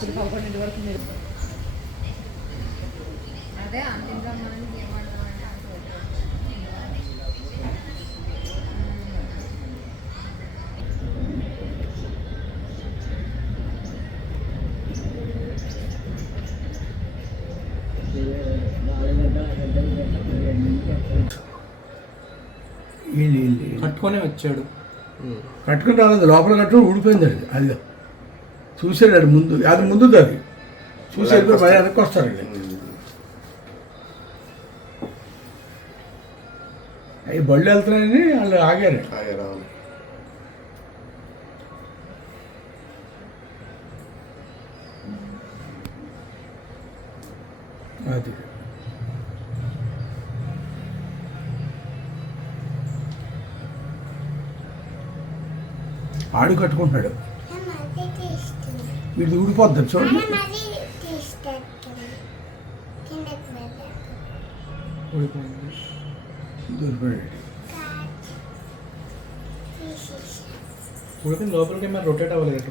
రాత్రి 11 వరకు మీరు అదే అంతింగా మనం ఏమంటామంటే కట్టుకొని వచ్చాడు. కట్టుకుని రాలేదు, లోపల కట్టుకుని ఊడిపోయింది. అది చూసాడు ముందు, అది ముందు అది చూసి వెళ్ళిపోయి మళ్ళీ వెనక్కి వస్తారండి. అవి బళ్ళు వెళ్తున్నాయని వాళ్ళు ఆగారు. అది ఆడు కట్టుకుంటున్నాడు, వీడు ఊడిపోద్దాం చూడండి. ఉడికిన లోపలికి ఏమైనా రొటేట్ అవ్వలేదు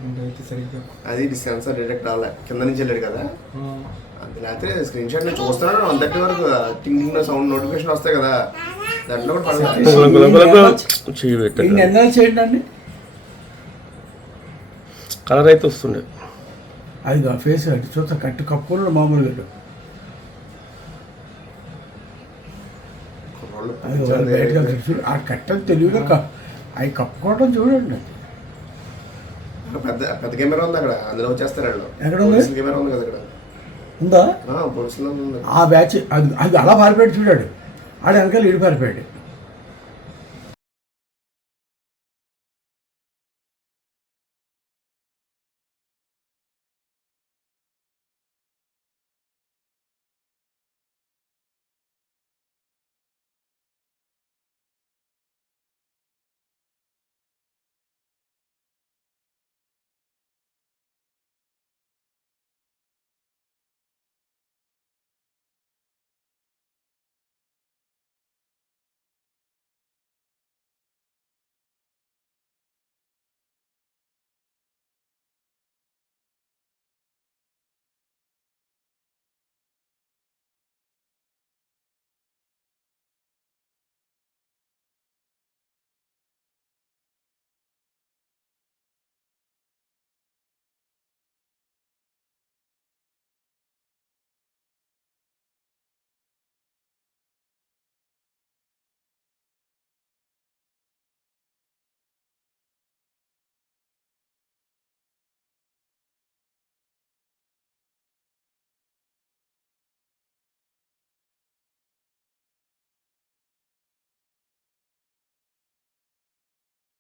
సరిగ్గా. అది సెన్సర్ డిటెక్ట్ అవ్వలే, కింద నుంచి వెళ్ళాడు కదా. అది లేకపోతే స్క్రీన్ షాట్ నేను చూస్తున్నాను, అంతటి వరకు టింగ్ సౌండ్ నోటిఫికేషన్ వస్తాయి కదా, దాంట్లో కూడా ఎన్నాళ్ళు చేయండి అండి. కలర్ అయితే వస్తుండే. అది ఫేస్ అటు చూస్తా కట్టు కప్పులు మామూలుగా బయటగా ఆ కట్టలు తెలివిగా అవి కప్పుకోవడం చూడండి. పెద్ద పెద్ద కెమెరా ఉంది అక్కడ, అందులో వచ్చేస్తారు వాళ్ళు. ఎక్కడ ఉంది కెమెరా ఉంది కదా అక్కడ ఉందా? పోలీసులో ఉంది. ఆ బ్యాచ్ అది అది అలా పారిపోయాడు చూడాడు, ఆడ వెనకాల ఇడి పారిపోయాడు.